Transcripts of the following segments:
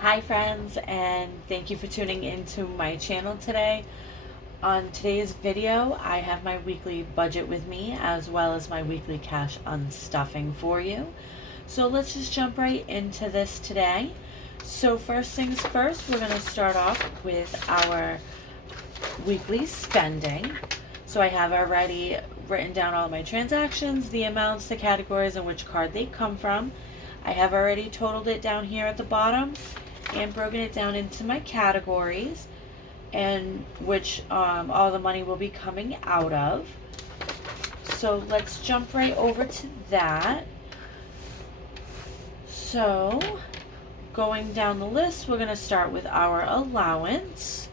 Hi friends, and thank you for tuning into my channel today. On today's video, I have my weekly budget with me as well as my weekly cash unstuffing for you. So let's just jump right into this today. So first things first, we're going to start off with our weekly spending. So I have already written down all my transactions, the amounts, the categories, and which card they come from. I have already totaled it down here at the bottom and broken it down into my categories and which all the money will be coming out of. So let's jump right over to that. So going down the list, we're going to start with our allowance.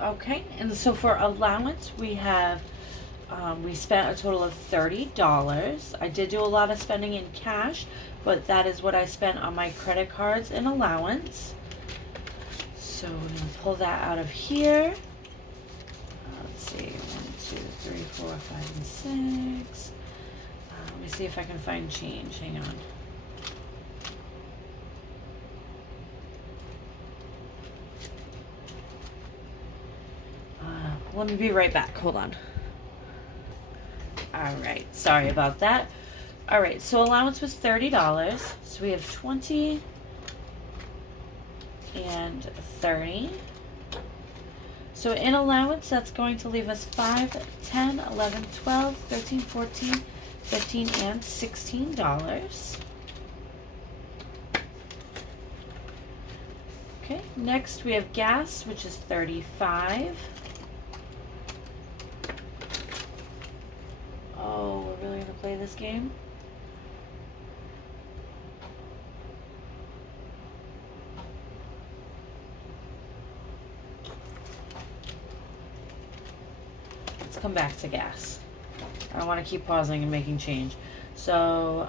Okay, and so for allowance, we have we spent a total of $30. I did do a lot of spending in cash, but that is what I spent on my credit cards and allowance. So we're going to pull that out of here. Let's see, 1, 2, 3, 4, 5, and 6. Let me see if I can find change. Hang on. Let me be right back. Hold on. Alright, sorry about that. Alright, so allowance was $30. So we have 20 and 30. So in allowance, that's going to leave us 5, 10, 11, 12, 13, 14, 15, and $16. Okay, next we have gas, which is 35. Oh, we're really gonna play this game? Let's come back to gas. I don't want to keep pausing and making change. So,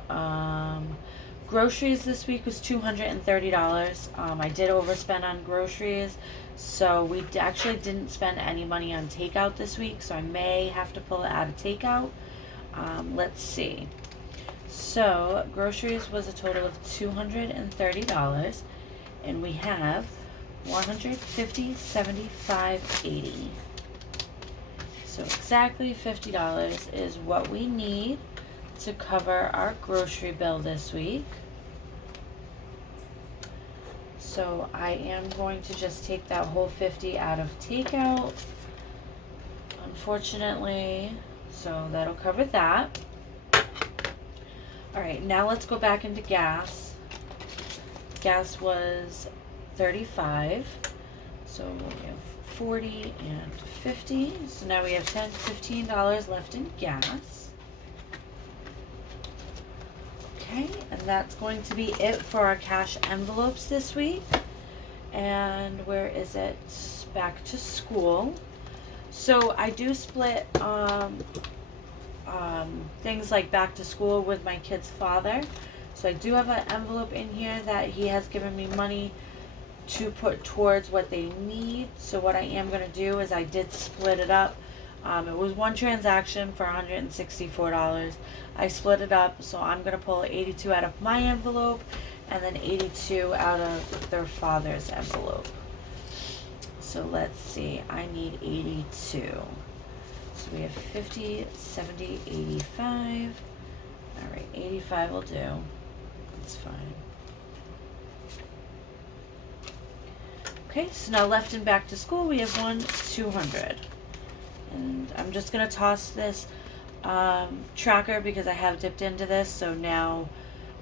groceries this week was $230. I did overspend on groceries, so we actually didn't spend any money on takeout this week, so I may have to pull it out of takeout. Let's see. So groceries was a total of $230, and we have 150, 75, 80. So exactly $50 is what we need to cover our grocery bill this week. So I am going to just take that whole 50 out of takeout, unfortunately. So that'll cover that. Alright, now let's go back into gas. Gas was 35. So we have 40 and 50. So now we have $10, $15 left in gas. Okay, and that's going to be it for our cash envelopes this week. And where is it? Back to school. So I do split things like back to school with my kid's father. So I do have an envelope in here that he has given me money to put towards what they need. So what I am going to do is I did split it up. It was one transaction for $164. I split it up, so I'm going to pull 82 out of my envelope and then 82 out of their father's envelope. So let's see, I need 82. So we have 50, 70, 85. Alright, 85 will do. That's fine. Okay, so now left and back to school, we have 200. And I'm just going to toss this tracker because I have dipped into this, so now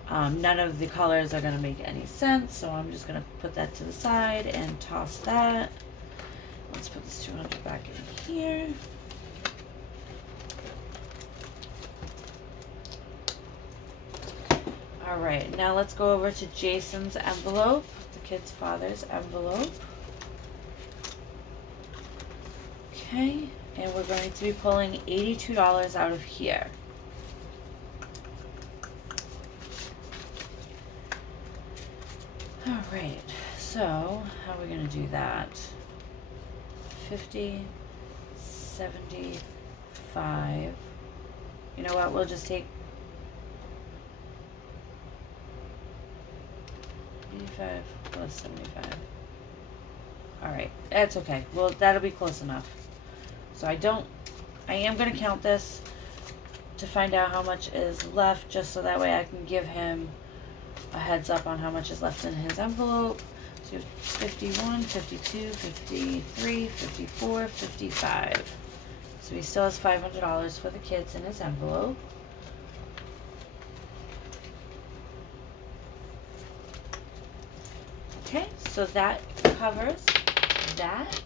none of the colors are going to make any sense. So I'm just going to put that to the side and toss that. Let's put this 200 back in here. Alright, now let's go over to Jason's envelope, the kid's father's envelope. Okay, and we're going to be pulling $82 out of here. Alright, so how are we going to do that? 50, 75. You know what, we'll just take 85 plus 75. Alright, that's okay. Well, that'll be close enough. So I am going to count this to find out how much is left, just so that way I can give him a heads up on how much is left in his envelope. So 51, 52, 53, 54, 55. So he still has $500 for the kids in his envelope. Okay, so that covers that.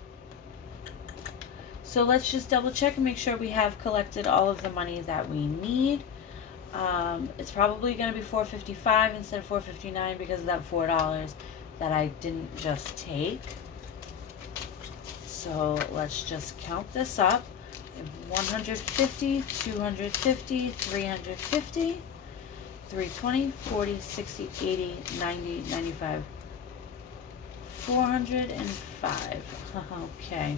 So let's just double check and make sure we have collected all of the money that we need. It's probably going to be $4.55 instead of $4.59 because of that $4 that I didn't just take. So let's just count this up. 150, 250, 350, 320, 40, 60, 80, 90, 95, 405. Okay.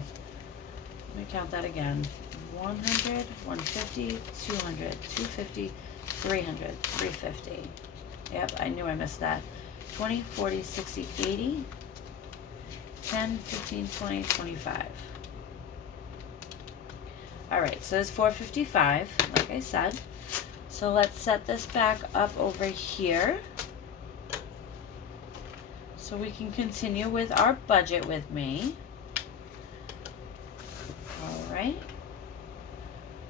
Let me count that again. 100, 150, 200, 250, 300, 350. Yep, I knew I missed that. 20, 40, 60, 80, 10, 15, 20, 25. Alright, so it's 455, like I said. So let's set this back up over here so we can continue with our budget with me. Alright.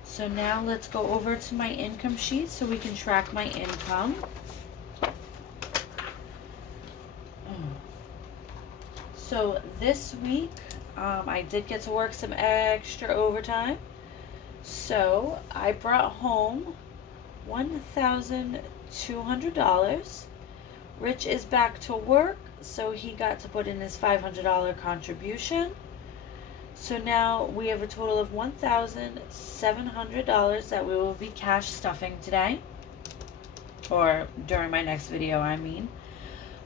So now let's go over to my income sheet so we can track my income. So this week, I did get to work some extra overtime. So I brought home $1,200. Rich is back to work, so he got to put in his $500 contribution. So now we have a total of $1,700 that we will be cash stuffing today. Or during my next video, I mean.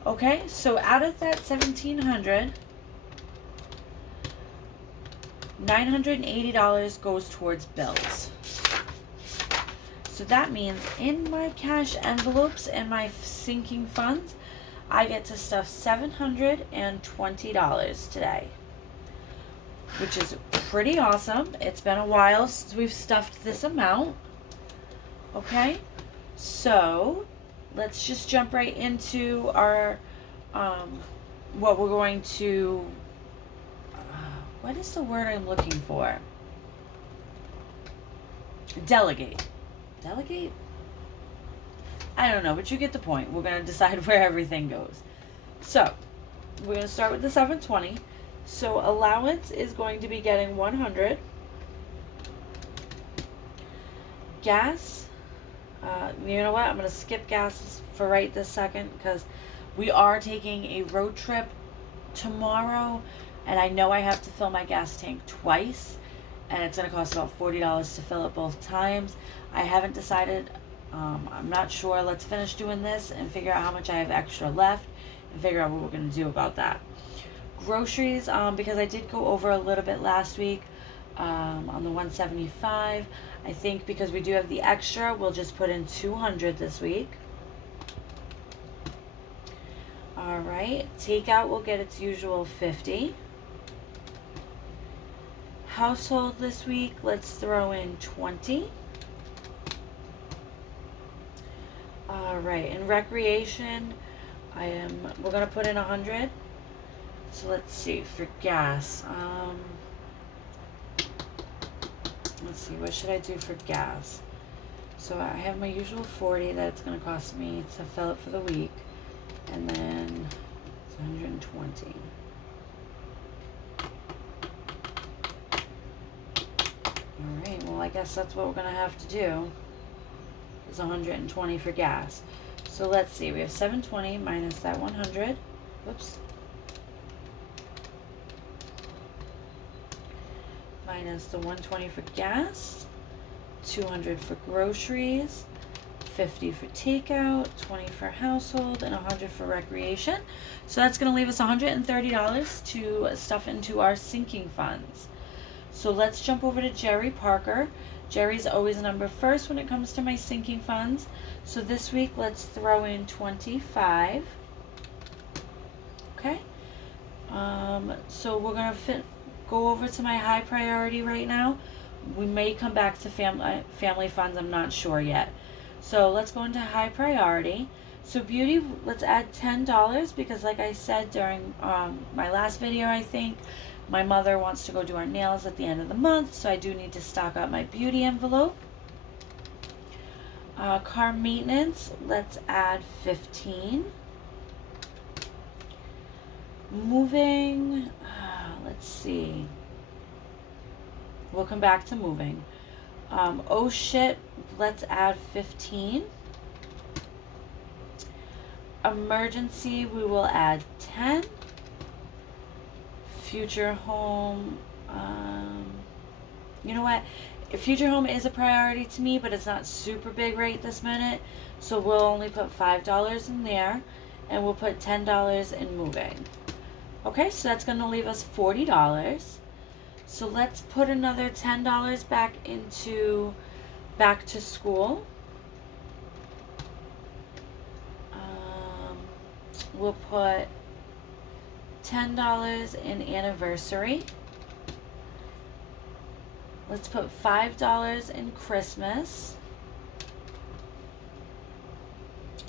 Okay, so out of that $1,700, $980 goes towards bills. So that means in my cash envelopes and my sinking funds, I get to stuff $720 today, which is pretty awesome. It's been a while since we've stuffed this amount. Okay, so let's just jump right into our what we're going to what is the word I'm looking for? Delegate. Delegate? I don't know, but you get the point. We're going to decide where everything goes. So, we're going to start with the 720. So, allowance is going to be getting 100. Gas, you know what? I'm going to skip gas for right this second because we are taking a road trip tomorrow, and I know I have to fill my gas tank twice, and it's going to cost about $40 to fill it both times. I haven't decided. I'm not sure. Let's finish doing this and figure out how much I have extra left and figure out what we're going to do about that. Groceries, because I did go over a little bit last week on the 175. I think because we do have the extra, we'll just put in 200 this week. Alright, takeout will get its usual 50. Household this week, let's throw in 20. Alright, in recreation, we're going to put in 100. So let's see, for gas, let's see, what should I do for gas? So I have my usual 40 that it's going to cost me to fill it for the week. And then it's 120. Alright, well I guess that's what we're going to have to do. Is 120 for gas. So let's see, we have 720 minus that 100. Whoops. Minus the 120 for gas, 200 for groceries, 50 for takeout, 20 for household, and 100 for recreation. So that's going to leave us $130 to stuff into our sinking funds. So let's jump over to Jerry Parker. Jerry's always number first when it comes to my sinking funds. So this week, let's throw in 25. Okay. So we're gonna go over to my high priority right now. We may come back to family funds. I'm not sure yet. So let's go into high priority. So beauty, let's add $10 because, like I said during my last video, I think my mother wants to go do our nails at the end of the month, so I do need to stock up my beauty envelope. Car maintenance, let's add 15. Moving, let's see. We'll come back to moving. Oh shit, let's add 15. Emergency, we will add 10. Future home, you know what? Future home is a priority to me, but it's not super big right this minute. So we'll only put $5 in there, and we'll put $10 in moving. Okay, so that's gonna leave us $40. So let's put another $10 back into back to school. We'll put $10 in anniversary. Let's put $5 in Christmas.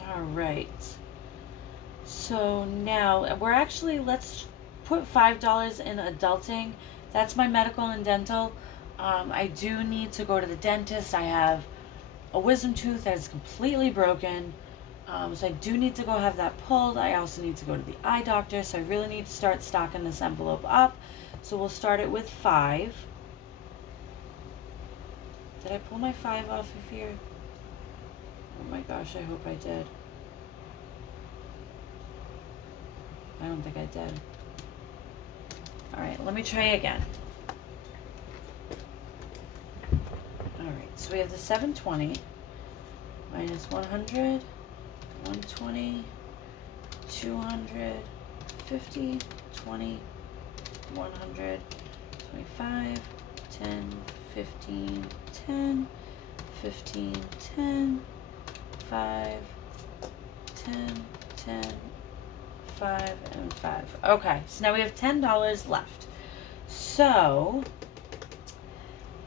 All right. So now let's put $5 in adulting. That's my medical and dental. I do need to go to the dentist. I have a wisdom tooth that is completely broken. So I do need to go have that pulled. I also need to go to the eye doctor. So I really need to start stocking this envelope up. So we'll start it with 5. Did I pull my 5 off of here? Oh my gosh, I hope I did. I don't think I did. Alright, let me try again. Alright, so we have the 720 minus 100, 120, 200, 50, 20, 100, 25, 10, 15, 10, 15, 10, 5, 10, 10, 5, and 5. Okay, so now we have $10 left. So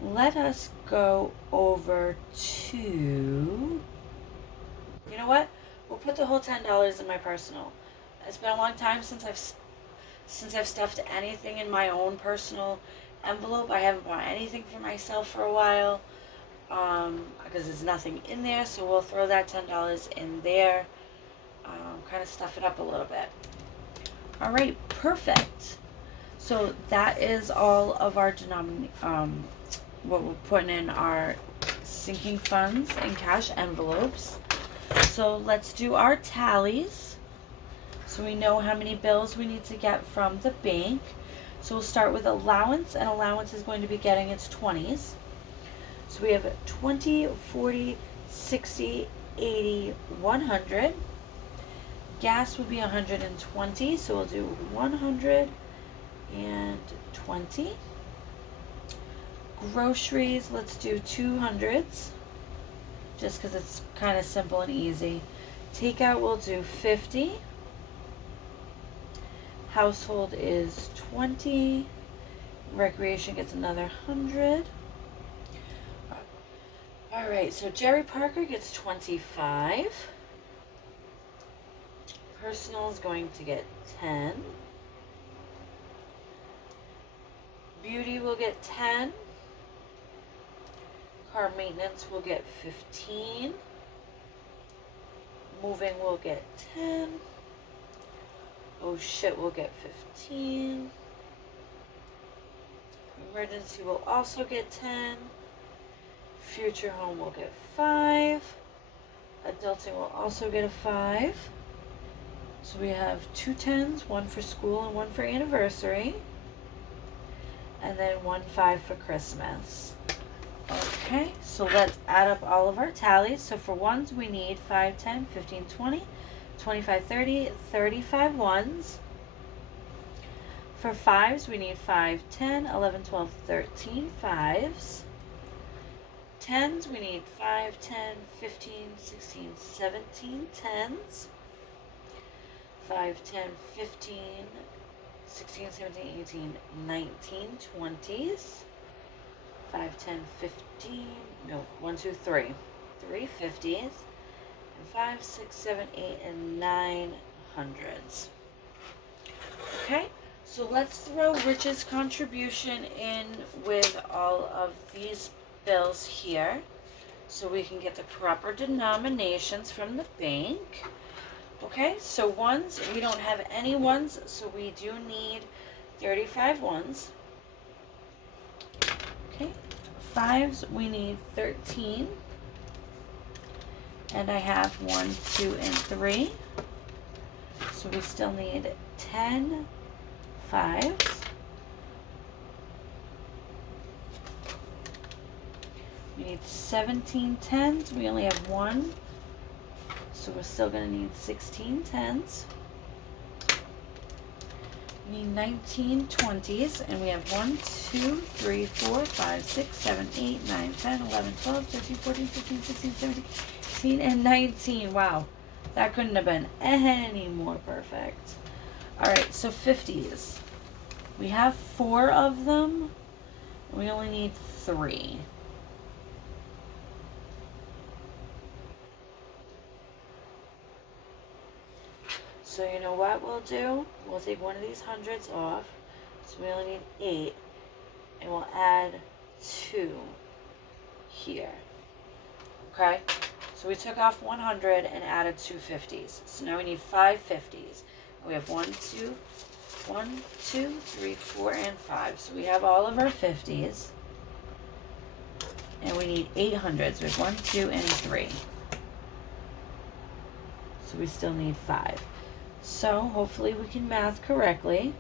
let us go over to, you know what? We'll put the whole $10 in my personal. It's been a long time since I've stuffed anything in my own personal envelope. I haven't bought anything for myself for a while because there's nothing in there. So we'll throw that $10 in there. Kind of stuff it up a little bit. All right, perfect. So that is all of our what we're putting in our sinking funds and cash envelopes. So let's do our tallies. So we know how many bills we need to get from the bank. So we'll start with allowance, and allowance is going to be getting its 20s. So we have 20, 40, 60, 80, 100. Gas would be 120, so we'll do 120. Groceries, let's do 200s, just because it's kind of simple and easy. Takeout, we'll do 50. Household is 20. Recreation gets another 100. All right, so Jerry Parker gets 25. Personal is going to get 10. Beauty will get 10. Car maintenance will get 15. Moving will get 10. Oh shit, we'll get 15. Emergency will also get 10. Future home will get 5. Adulting will also get a 5. So we have 2 10s, one for school and one for anniversary. And then 1 5 for Christmas. Okay, so let's add up all of our tallies. So for ones, we need 5, 10, 15, 20, 25, 30, 35 ones. For fives, we need 5, 10, 11, 12, 13 fives. Tens, we need 5, 10, 15, 16, 17 tens. 5, 10, 15, 16, 17, 18, 19, 20s. 5, 10, 15, no, 1, 2, 3. 3 50s. And 5, 6, 7, 8, and 9 hundreds. Okay, so let's throw Rich's contribution in with all of these bills here so we can get the proper denominations from the bank. Okay, so ones, we don't have any ones, so we do need 35 ones. Okay, fives, we need 13. And I have 1, 2, and 3. So we still need 10 fives. We need 17 tens. We only have 1. So we're still going to need 16 tens. We need 19 20s. And we have 1, 2, 3, 4, 5, 6, 7, 8, 9, 10, 11, 12, 13, 14, 15, 16, 17, 18, and 19. Wow. That couldn't have been any more perfect. Alright, so 50s. We have 4 of them. And we only need 3. So you know what we'll do? We'll take one of these hundreds off. So we only need 8. And we'll add 2 here. Okay? So we took off 100 and added 2 50s. So now we need 5 50s. And we have 1, 2, 3, 4, and 5. So we have all of our 50s. And we need 800s. We have 1, 2, and 3. So we still need 5. So hopefully we can math correctly.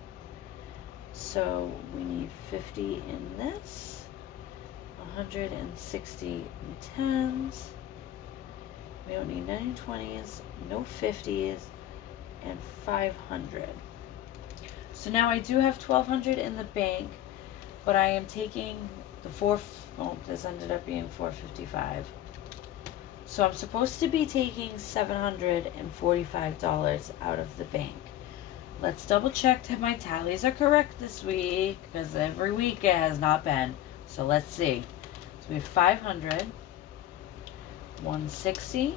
So we need 50 in this, 160 in tens. We don't need any 20s, no 50s, and 500. So now I do have 1200 in the bank, but I am taking the this ended up being 455. So I'm supposed to be taking $745 out of the bank. Let's double check that my tallies are correct this week, because every week it has not been. So let's see. So we have 500, 160,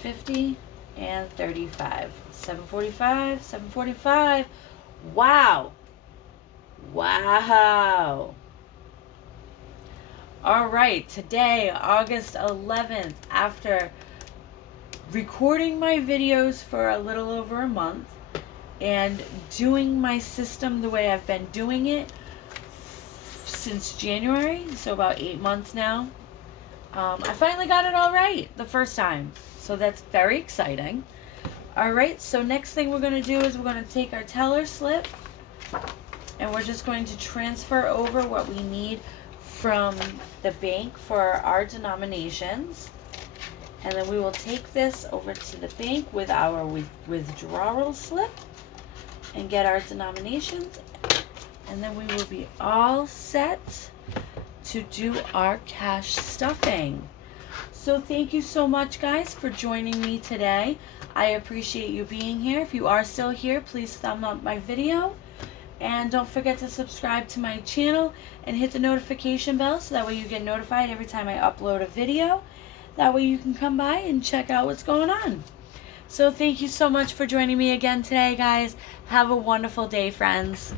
50, and 35. 745, 745. Wow. Wow. All right, today, August 11th, after recording my videos for a little over a month and doing my system the way I've been doing it since January, so about 8 months now, I finally got it all right the first time. So that's very exciting. All right, so next thing we're going to do is we're going to take our teller slip and we're just going to transfer over what we need from the bank for our denominations, and then we will take this over to the bank with our withdrawal slip and get our denominations, and then we will be all set to do our cash stuffing. So thank you so much, guys, for joining me today. I appreciate you being here. If you are still here, please thumb up my video. And don't forget to subscribe to my channel and hit the notification bell so that way you get notified every time I upload a video. That way you can come by and check out what's going on. So thank you so much for joining me again today, guys. Have a wonderful day, friends.